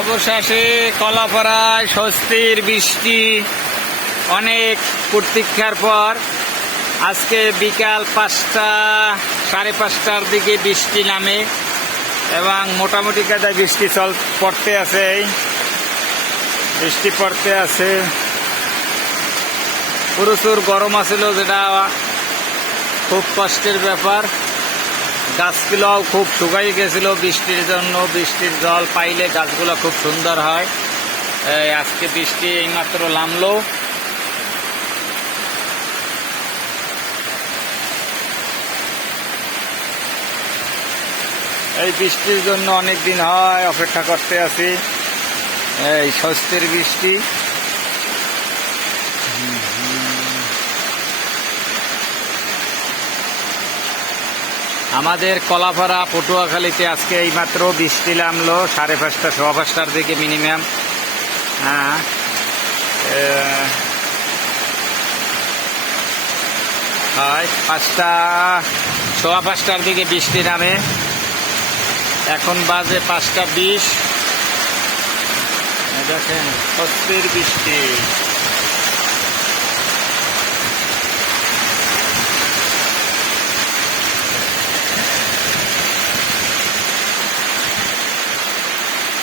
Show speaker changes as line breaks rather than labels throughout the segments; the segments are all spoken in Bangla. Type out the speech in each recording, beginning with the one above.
অবশেষে কলাপাড়ায় স্বস্তির বৃষ্টি, অনেক প্রতীক্ষার পর আজকে বিকাল পাঁচটা, সাড়ে পাঁচটার দিকে বৃষ্টি নামে এবং মোটামুটি কাদায় বৃষ্টি চল, পড়তে আছে বৃষ্টি পড়তে আছে। প্রচুর গরম আছিল, যেটা খুব কষ্টের ব্যাপার। গাছগুলোও খুব শুকাই গেছিল। বৃষ্টির জন্য বৃষ্টির জল পাইলে গাছগুলো খুব সুন্দর হয়। আজকে বৃষ্টি এইমাত্র নামলো। এই বৃষ্টির জন্য অনেক দিন হয় অপেক্ষা করতে আছি। এই স্বস্তির বৃষ্টি। আমাদের কলাপাড়া পটুয়াখালীতে আজকে এইমাত্র বৃষ্টি নামলো, সাড়ে পাঁচটা, সোয়া পাঁচটার দিকে মিনিমাম হ্যাঁ। হয় পাঁচটা, সোয়া পাঁচটার দিকে বৃষ্টি নামে। এখন বাজে পাঁচটা বিশ। দেখেন স্বস্তির বৃষ্টি।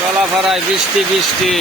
চলাফারায় বৃষ্টি বৃষ্টি।